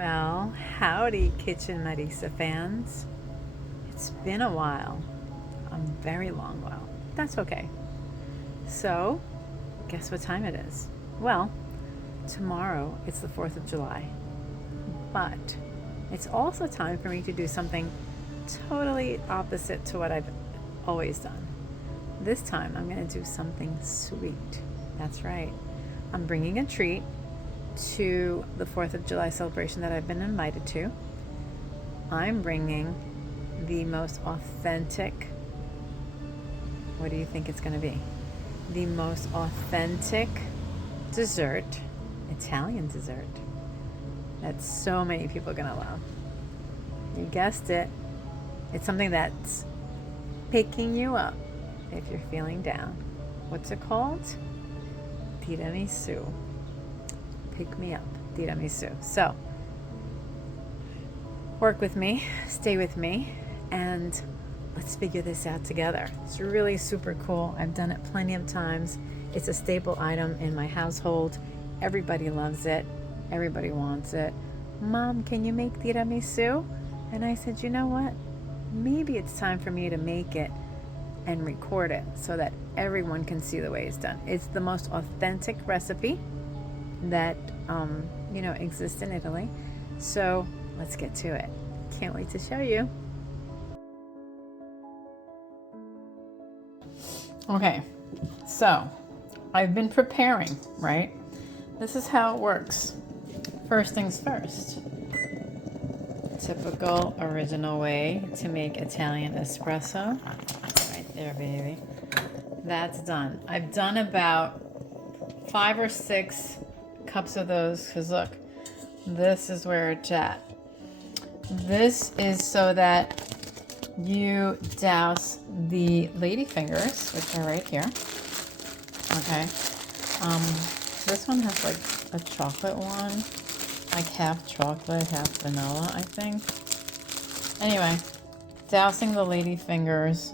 Well, howdy, Kitchen Marisa fans. It's been a while, a very long while. That's okay. So, guess what time it is? Well, tomorrow it's the 4th of July, but it's also time for me to do something totally opposite to what I've always done. This time I'm going to do something sweet. That's right. I'm bringing a treat to the 4th of July celebration that I've been invited to. I'm bringing the most authentic, what do you think it's going to be? The most authentic dessert, Italian dessert, that so many people are going to love. You guessed it. It's something that's picking you up if you're feeling down. What's it called? Tiramisù. Pick me up, tiramisu. So, work with me, stay with me, and let's figure this out together. It's really super cool. I've done it plenty of times. It's a staple item in my household. Everybody loves it. Everybody wants it. Mom, can you make tiramisu? And I said, you know what? Maybe it's time for me to make it and record it so that everyone can see the way it's done. It's the most authentic recipe that exists in Italy. So let's get to it. Can't wait to show you. Okay, so I've been preparing, right? This is how it works. First things first. Typical original way to make Italian espresso. Right there, baby. That's done. I've done about 5 or 6 cups of those, because look, this is where it's at. This is so that you douse the lady fingers, which are right here. Okay. This one has like a chocolate one, like half chocolate, half vanilla, I think. Anyway, dousing the lady fingers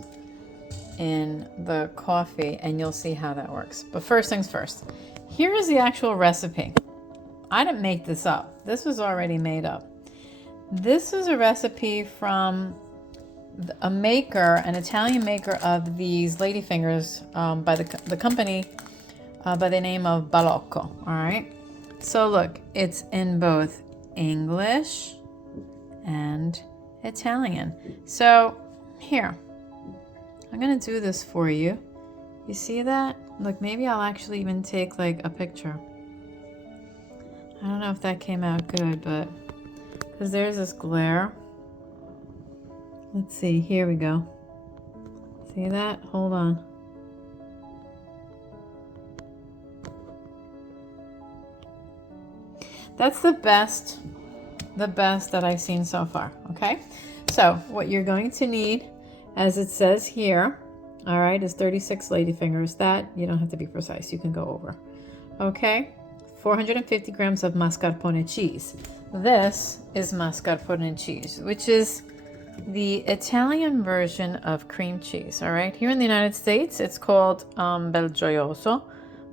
in the coffee, and you'll see how that works. But first things first. Here is the actual recipe. I didn't make this up. This was already made up. This is a recipe from a maker, an Italian maker of these ladyfingers by the company by the name of Balocco. All right. So look, it's in both English and Italian. So here, I'm going to do this for you. You see that? Look, maybe I'll actually even take like a picture. I don't know if that came out good, but because there's this glare. Let's see, here we go. See that? Hold on. That's the best that I've seen so far, okay? So what you're going to need, as it says here, all right, is 36 ladyfingers. That, you don't have to be precise. You can go over. Okay? 450 grams of mascarpone cheese. This is mascarpone cheese, which is the Italian version of cream cheese, all right? Here in the United States, it's called Bel Gioioso.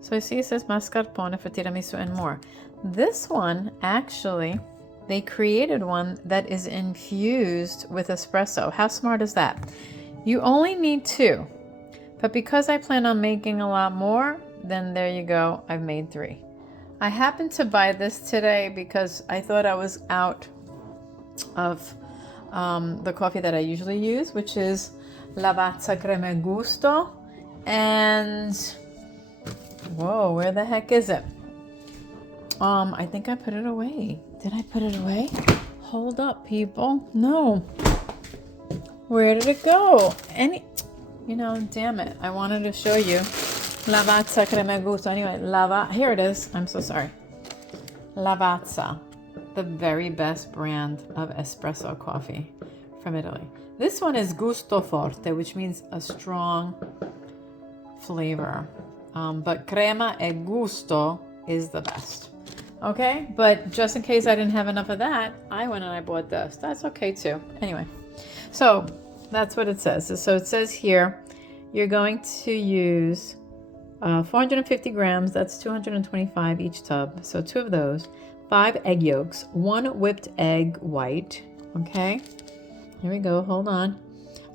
So I see it says mascarpone for tiramisu and more. This one, actually, they created one that is infused with espresso. How smart is that? You only need 2. But because I plan on making a lot more, then there you go. I've made 3. I happened to buy this today because I thought I was out of the coffee that I usually use, which is Lavazza Crema e Gusto. And whoa, where the heck is it? I think I put it away. Did I put it away? Hold up, people. No. Where did it go? Damn it. I wanted to show you. Lavazza Crema e Gusto. Anyway, here it is. I'm so sorry. Lavazza, the very best brand of espresso coffee from Italy. This one is Gusto Forte, which means a strong flavor. But Crema e Gusto is the best. Okay, but just in case I didn't have enough of that, I went and I bought this. That's okay too. Anyway, so that's what it says. So it says here, you're going to use 450 grams. That's 225 each tub. So 2 of those. 5 egg yolks, 1 whipped egg white. Okay, here we go. Hold on.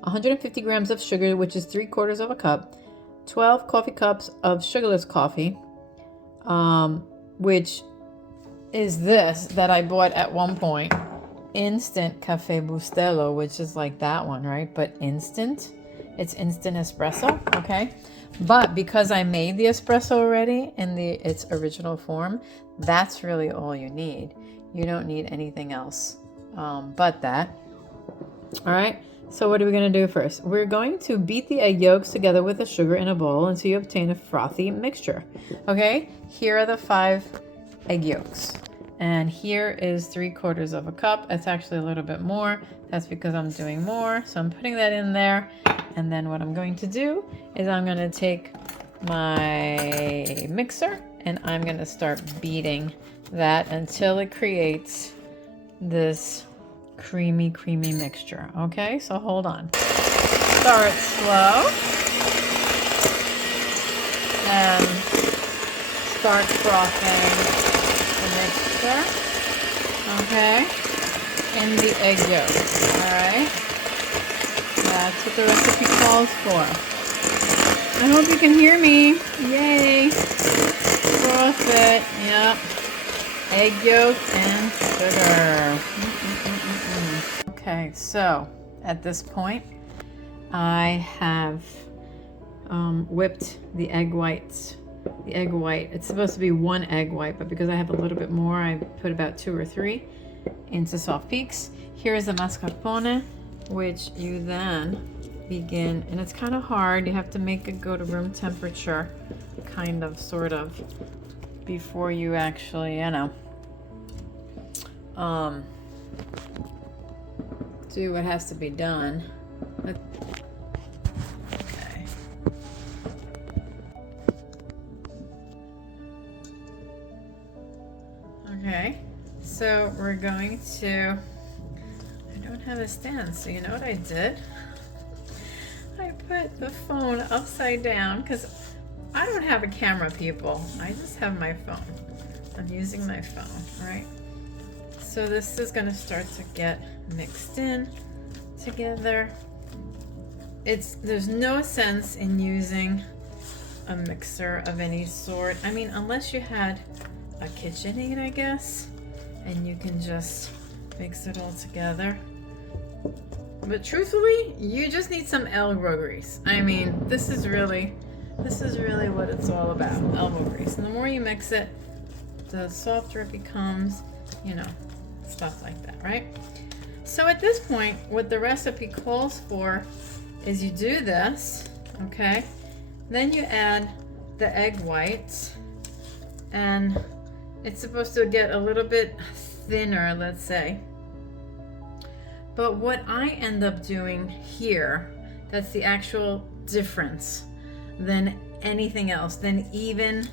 150 grams of sugar, which is 3/4 of a cup. 12 coffee cups of sugarless coffee, which is this that I bought at one point. Instant Cafe Bustelo, which is like that one, right? But instant. It's instant espresso, okay? But because I made the espresso already in its original form, that's really all you need. You don't need anything else but that. All right, so what are we gonna do first? We're going to beat the egg yolks together with the sugar in a bowl until you obtain a frothy mixture, okay? Here are the 5 egg yolks. And here is 3/4 of a cup. It's actually a little bit more. That's because I'm doing more. So I'm putting that in there. And then what I'm going to do is I'm going to take my mixer and I'm going to start beating that until it creates this creamy mixture. Okay, so hold on. Start slow. And start frothing the mixture, okay, in the egg yolk. All right, that's what the recipe calls for. I hope you can hear me. Yay! Froth it. Yep. Egg yolk and sugar. Okay, so at this point, I have whipped the egg whites. The egg white, it's supposed to be 1 egg white, but because I have a little bit more, I put about 2 or 3 into soft peaks. Here is the mascarpone, which you then begin, and it's kind of hard. You have to make it go to room temperature, kind of, sort of, before you actually, you know, do what has to be done. Okay, so we're going to, I don't have a stand, so you know what I did? I put the phone upside down because I don't have a camera, people. I just have my phone. I'm using my phone, right? So this is going to start to get mixed in together. There's no sense in using a mixer of any sort. I mean, unless you had a KitchenAid, I guess, and you can just mix it all together. But truthfully, you just need some elbow grease. I mean, this is really what it's all about, elbow grease. And the more you mix it, the softer it becomes, you know, stuff like that, right? So at this point, what the recipe calls for is you do this, okay? Then you add the egg whites, and it's supposed to get a little bit thinner, let's say. But what I end up doing here, that's the actual difference than anything else, than even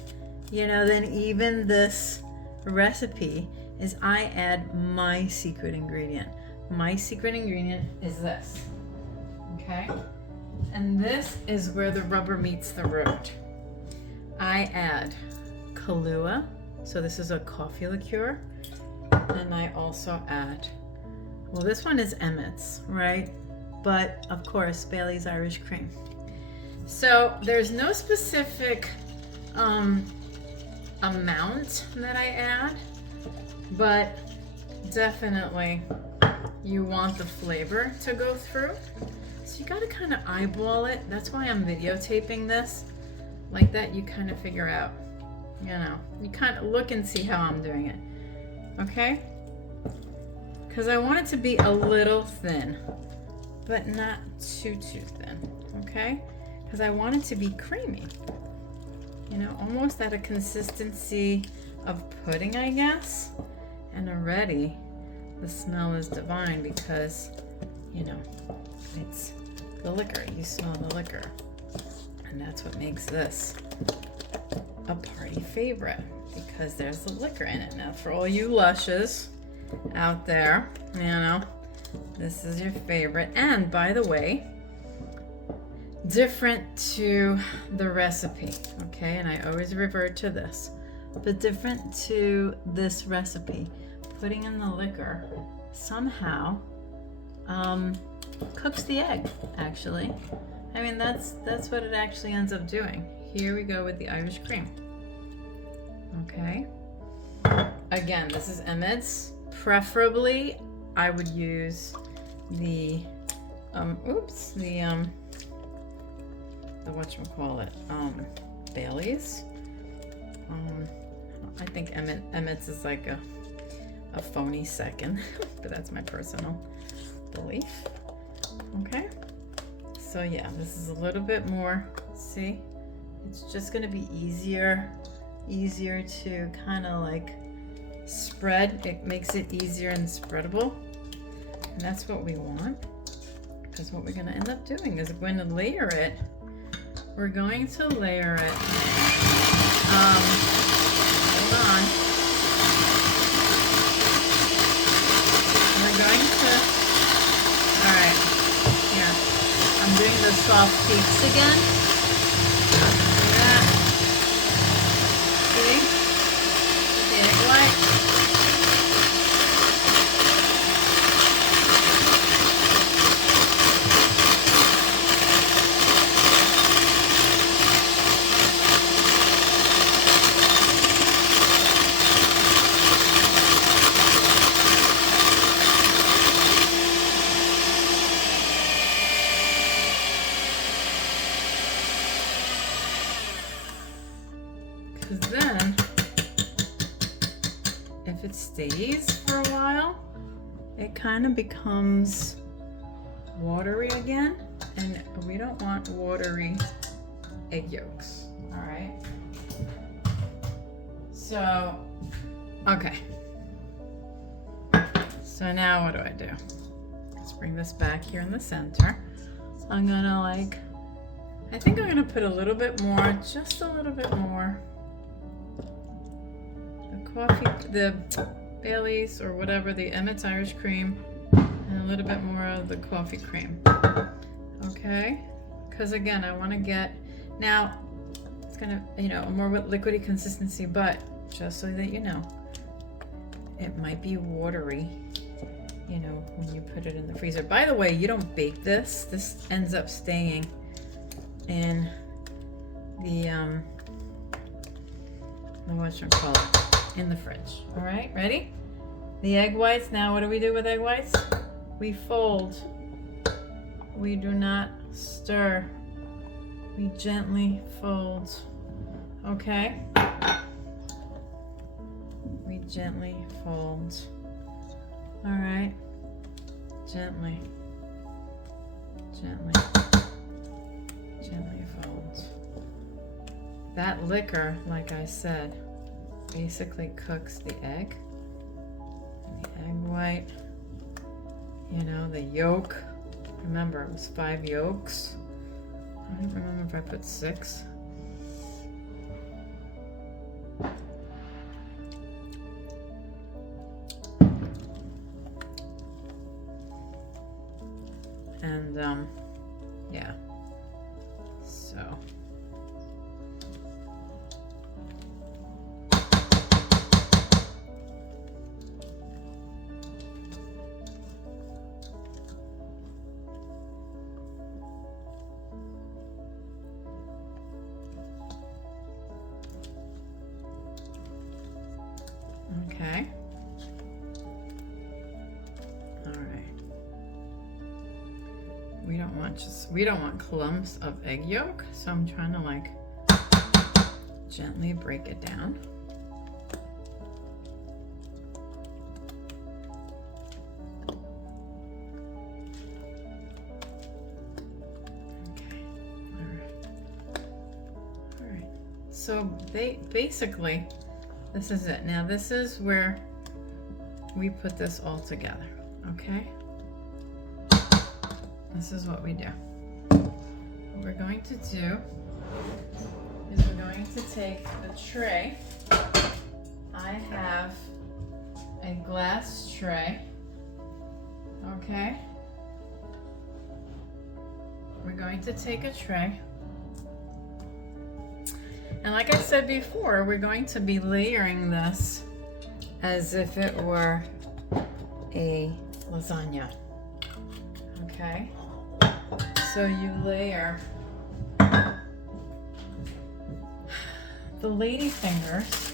this recipe, is I add my secret ingredient. My secret ingredient is this, okay? And this is where the rubber meets the road. I add Kahlua. So this is a coffee liqueur, and I also add, well, this one is Emmett's, right? But of course, Bailey's Irish Cream. So there's no specific amount that I add, but definitely you want the flavor to go through. So you gotta kind of eyeball it. That's why I'm videotaping this. Like that, you kind of figure out, you know, you kind of look and see how I'm doing it, okay? Because I want it to be a little thin, but not too thin, okay? Because I want it to be creamy, you know, almost at a consistency of pudding, I guess. And already the smell is divine because, you know, it's the liquor. You smell the liquor, and that's what makes this a party favorite, because there's the liquor in it. Now for all you lushes out there, you know, this is your favorite. And by the way, different to the recipe, okay, and I always revert to this. but different to this recipe. Putting in the liquor somehow cooks the egg, actually. I mean, that's what it actually ends up doing. Here we go with the Irish cream. Okay. Again, this is Emmett's. Preferably, I would use the whatchamacallit, Bailey's. I think Emmett's is like a phony second, but that's my personal belief. Okay, so yeah, this is a little bit more, see, it's just gonna be easier to kind of like spread. It makes it easier and spreadable, and that's what we want, because what we're gonna end up doing is we're going to layer it. We're going to layer it, hold on. We're going to, all right, here. I'm doing the soft peaks again. Yeah. See? The egg white. Because then, if it stays for a while, it kind of becomes watery again, and we don't want watery egg yolks, all right? So, okay. So now what do I do? Let's bring this back here in the center. I'm gonna I think I'm gonna put a little bit more, just a little bit more. The Bailey's or whatever, the Emmett's Irish cream, and a little bit more of the coffee cream. Okay, because again, I want to get, now it's gonna, a more liquidy consistency, but just so that you know, it might be watery, when you put it in the freezer. By the way, you don't bake this. This ends up staying in the whatchamacallit, in the fridge. All right, ready? The egg whites. Now what do we do with egg whites? We fold. We do not stir. We gently fold. Okay? We gently fold. All right? Gently. Gently. Gently fold. That liquor, like I said, basically cooks the egg, and the egg white, the yolk. Remember, it was 5 yolks. I don't remember if I put 6. And yeah, so okay. All right. We don't want clumps of egg yolk, so I'm trying to gently break it down. Okay. All right. So basically, this is it. Now this is where we put this all together, okay? This is what we do. What we're going to do is we're going to take a tray. I have a glass tray, okay? We're going to take a tray, And like I said before, we're going to be layering this as if it were a lasagna. Okay? So you layer the lady fingers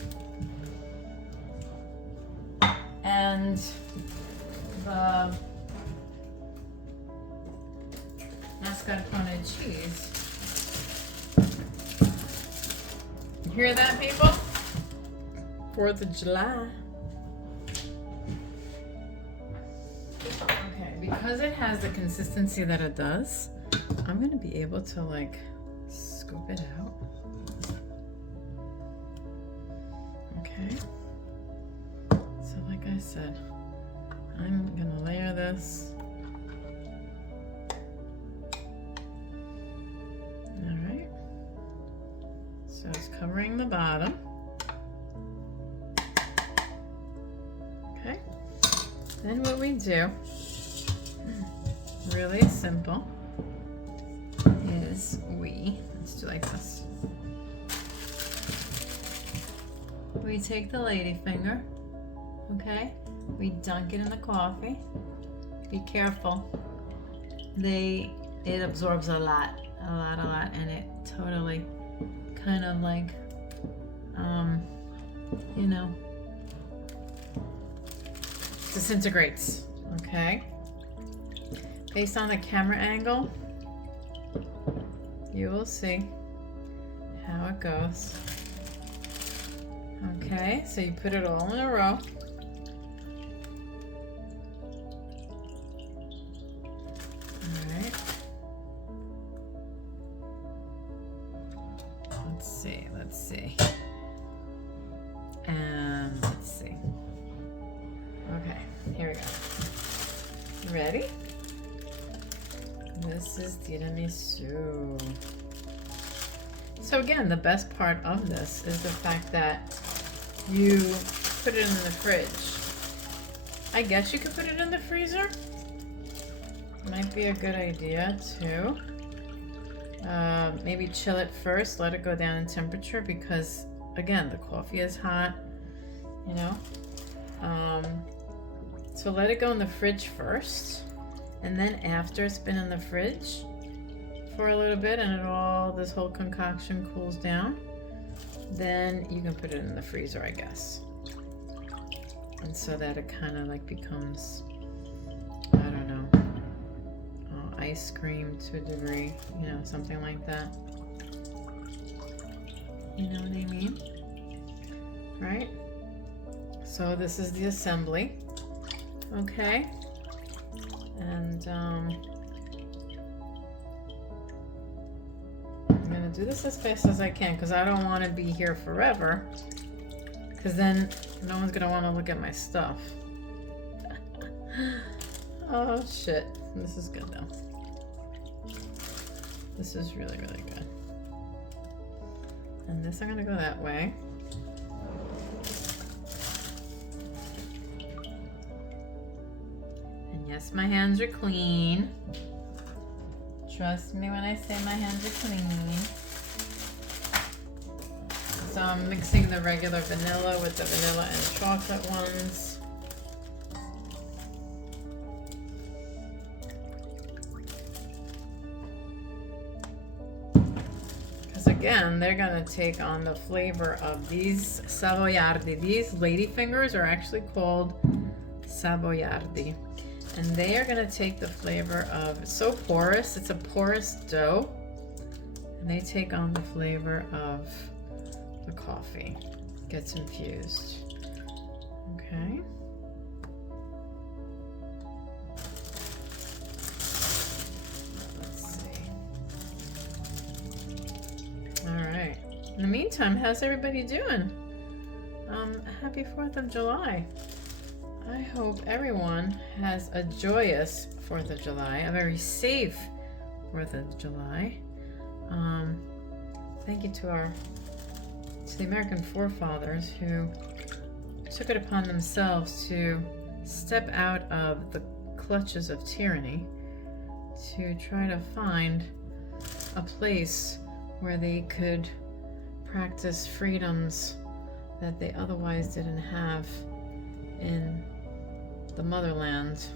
and the mascarpone cheese. You hear that, people? 4th of July. Okay, because it has the consistency that it does, I'm gonna be able to like scoop it out. Okay. So like I said, I'm gonna layer this. All right. So it's covering the bottom. Okay. Then what we do, really simple, is let's do like this. We take the lady finger, okay? We dunk it in the coffee. Be careful. It absorbs a lot, and it totally kind of like, you know, disintegrates, okay? Based on the camera angle, you will see how it goes. Okay, so you put it all in a row. Alright. Let's see. And let's see. Okay, here we go. Ready? This is tiramisu. So again, the best part of this is the fact that you put it in the fridge. I guess you could put it in the freezer. Might be a good idea too. Maybe chill it first, let it go down in temperature, because again, the coffee is hot, you know. So let it go in the fridge first, and then after it's been in the fridge for a little bit and this whole concoction cools down, then you can put it in the freezer, I guess. And so that it kind of like becomes, I don't know, ice cream to a degree, you know, something like that. You know what I mean? Right? So this is the assembly. Okay. And I'm gonna do this as fast as I can because I don't want to be here forever, because then no one's gonna want to look at my stuff. Oh shit, this is good though. This is really, really good. And this I'm gonna go that way. And yes, my hands are clean. Trust me when I say my hands are clean. So I'm mixing the regular vanilla with the vanilla and chocolate ones. Because again, they're gonna take on the flavor of these savoiardi. These lady fingers are actually called savoiardi. And they are gonna take the flavor of, it's so porous, it's a porous dough. And they take on the flavor of the coffee. Gets infused. Okay. Let's see. All right. In the meantime, how's everybody doing? Happy 4th of July. I hope everyone has a joyous 4th of July, a very safe 4th of July. Thank you to the American forefathers who took it upon themselves to step out of the clutches of tyranny to try to find a place where they could practice freedoms that they otherwise didn't have in the motherland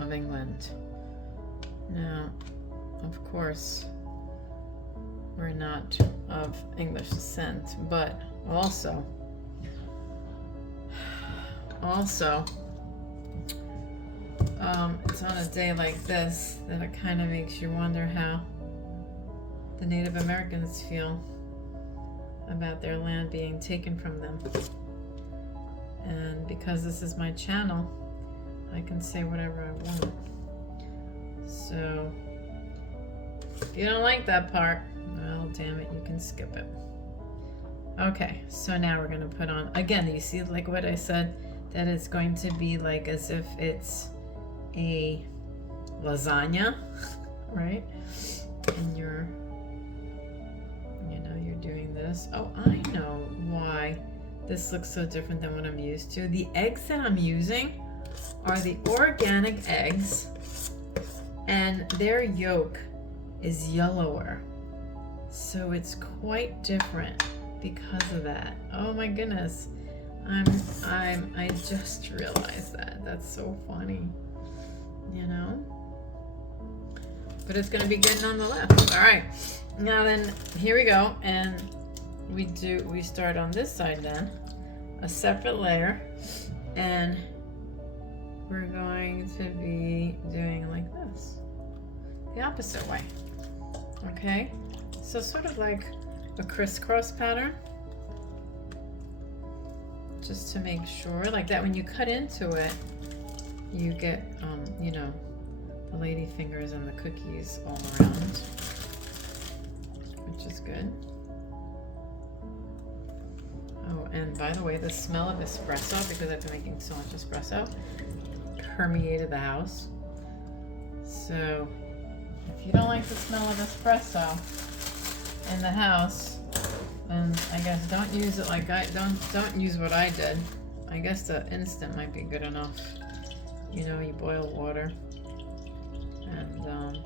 of England. Now, of course, we're not of English descent, but also, it's on a day like this that it kind of makes you wonder how the Native Americans feel about their land being taken from them. And because this is my channel, I can say whatever I want. So, if you don't like that part, well, damn it, you can skip it. Okay, so now we're gonna put on, again, you see like what I said, that it's going to be like as if it's a lasagna, right? And you're doing this. Oh, I know why this looks so different than what I'm used to. The eggs that I'm using are the organic eggs, and their yolk is yellower. So it's quite different because of that. Oh my goodness. I just realized that. That's so funny. You know? But it's gonna be good nonetheless. All right. Now then, here we go, and we start on this side then, a separate layer, and we're going to be doing like this, the opposite way. Okay, so sort of like a crisscross pattern, just to make sure, like that when you cut into it, you get, the lady fingers and the cookies all around, which is good. Oh, and by the way, the smell of espresso, because I've been making so much espresso, permeated the house. So if you don't like the smell of espresso in the house, then I guess don't use it like don't use what I did. I guess the instant might be good enough. You boil water and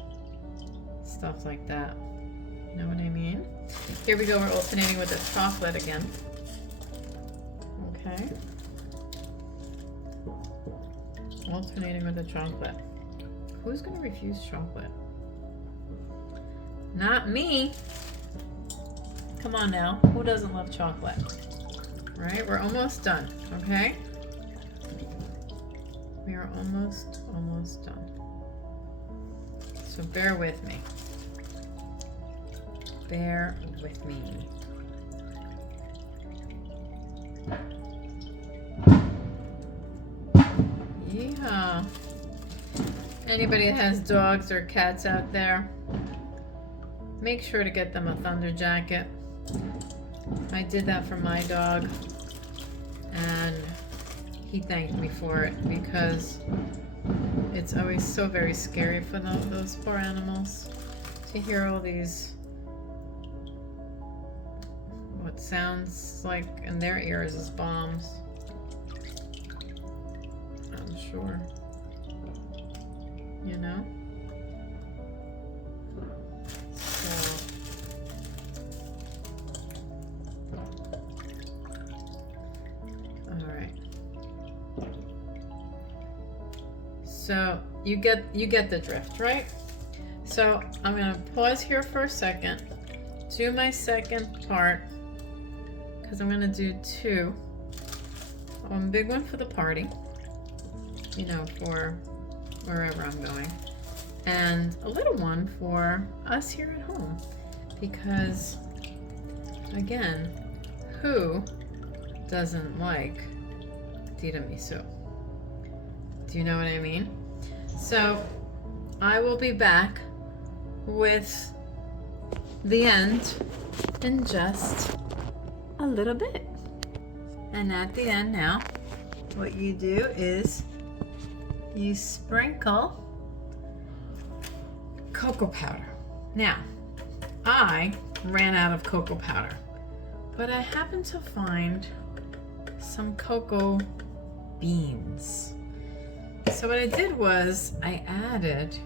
stuff like that. You know what I mean? Here we go, we're alternating with the chocolate again. Okay. Alternating with the chocolate. Who's gonna refuse chocolate? Not me. Come on now, who doesn't love chocolate? Right, we're almost done, okay? We are almost done. So bear with me. Bear with me. Yeah. Anybody that has dogs or cats out there, make sure to get them a thunder jacket. I did that for my dog, and he thanked me for it because it's always so very scary for those poor animals to hear all these, what sounds like in their ears is bombs. I'm sure. You know? So, all right. So you get the drift, right? So I'm gonna pause here for a second, do my second part, because I'm gonna do two. One big one for the party, for wherever I'm going, and a little one for us here at home, because again, who doesn't like tiramisu? Do you know what I mean? So I will be back with the end in just a little bit. And at the end now, what you do is you sprinkle cocoa powder. Now, I ran out of cocoa powder, but I happened to find some cocoa beans. So what I did was I added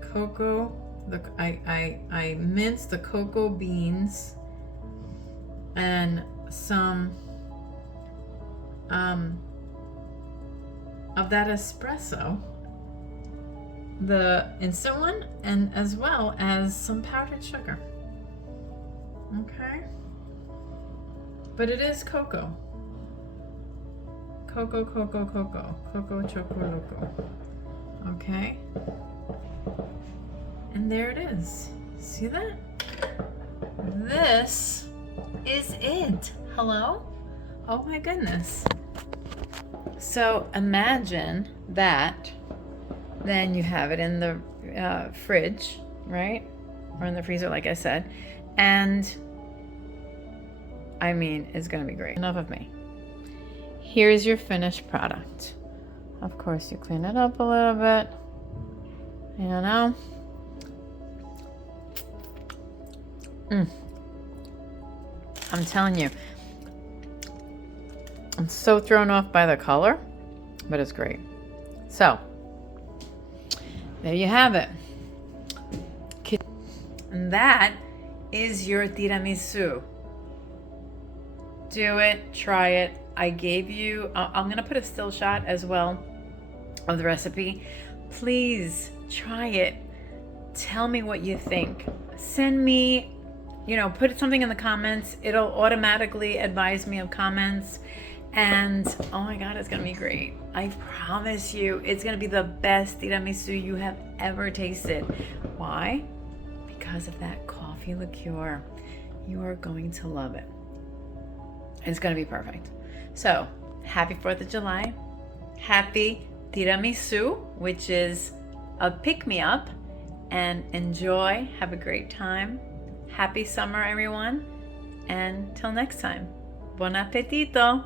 cocoa, I minced the cocoa beans and some of that espresso, the instant one, and as well as some powdered sugar. Okay, but it is cocoa. Cocoa, cocoa, cocoa, cocoa, choco, loco. Okay, and there it is. See that? This is it. Hello? Oh my goodness. So imagine that. Then you have it in the fridge, right? Or in the freezer, like I said. And I mean, it's gonna be great. Enough of me. Here's your finished product. Of course, you clean it up a little bit. You know? I'm telling you, I'm so thrown off by the color, but it's great. So, there you have it. And that is your tiramisu. Do it, try it. I gave you, I'm gonna put a still shot as well of the recipe. Please try it. Tell me what you think. Send me, put something in the comments. It'll automatically advise me of comments. And oh my God, it's gonna be great. I promise you, it's gonna be the best tiramisu you have ever tasted. Why? Because of that coffee liqueur. You are going to love it. It's gonna be perfect. So, happy 4th of July. Happy tiramisu, which is a pick-me-up. And enjoy, have a great time. Happy summer, everyone. And till next time, buon appetito.